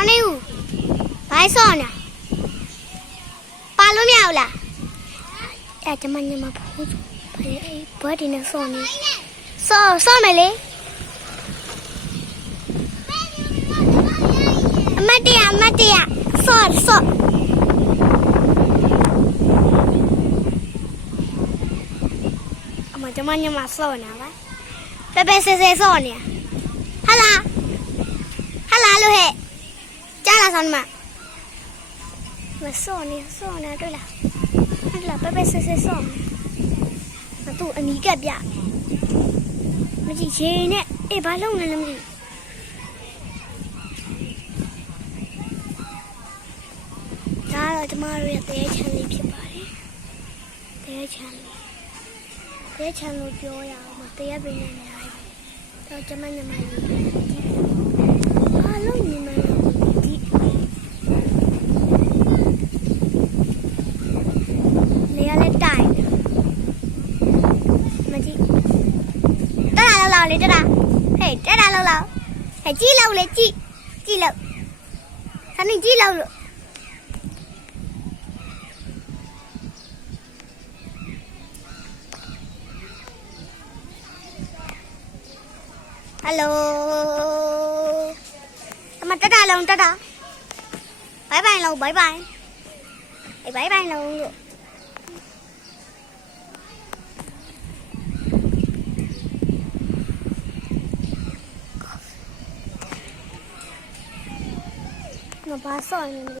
ဆောင်းနေဦးဘိုင်းဆောင်းနေပါလို့မရဘူးလားအဲ့ကျမညမဖို့ဘာဒီနဲ့ဆောင်းနေဆောင်းမယ်လေအမတ်တရဆော့အမကျမညမဆောင်းနေပါပဲဆေဆောင်းနေဟာလာလို့ဟဲ့ကြားလားဆောင်းမဆောင်းနေတွေ့လားဟုတ်လားပဲဆေဆောင်းနေသူ့အနီးကပ်ပြမကြည့်ရင်နဲ့အေးဘာလုံးလဲမသိဒါတော့ကျမတို့ရဲ့တဲချမ်းလေးဖြစ်ပါတယ်တဲချမ်းလို့ပြောရအောင်မတဲပင်နဲ့နေရတယ်တော့ကျမညမလေးဘာလုံးညီမဒီနေရာလက်တိုင်မကြည့်တက်လာလောက်လေတက်လာဟေးတက်လာလောက်ဟဲ့ကြည့်လောက်လေကြည့်လောက်ခဏကြည့်လောက်လို့ဟယ်လိုအမတက်တာလုံးဘိုင်လုံးဘိုင်လုံးလို့မပါဆောင်းနေ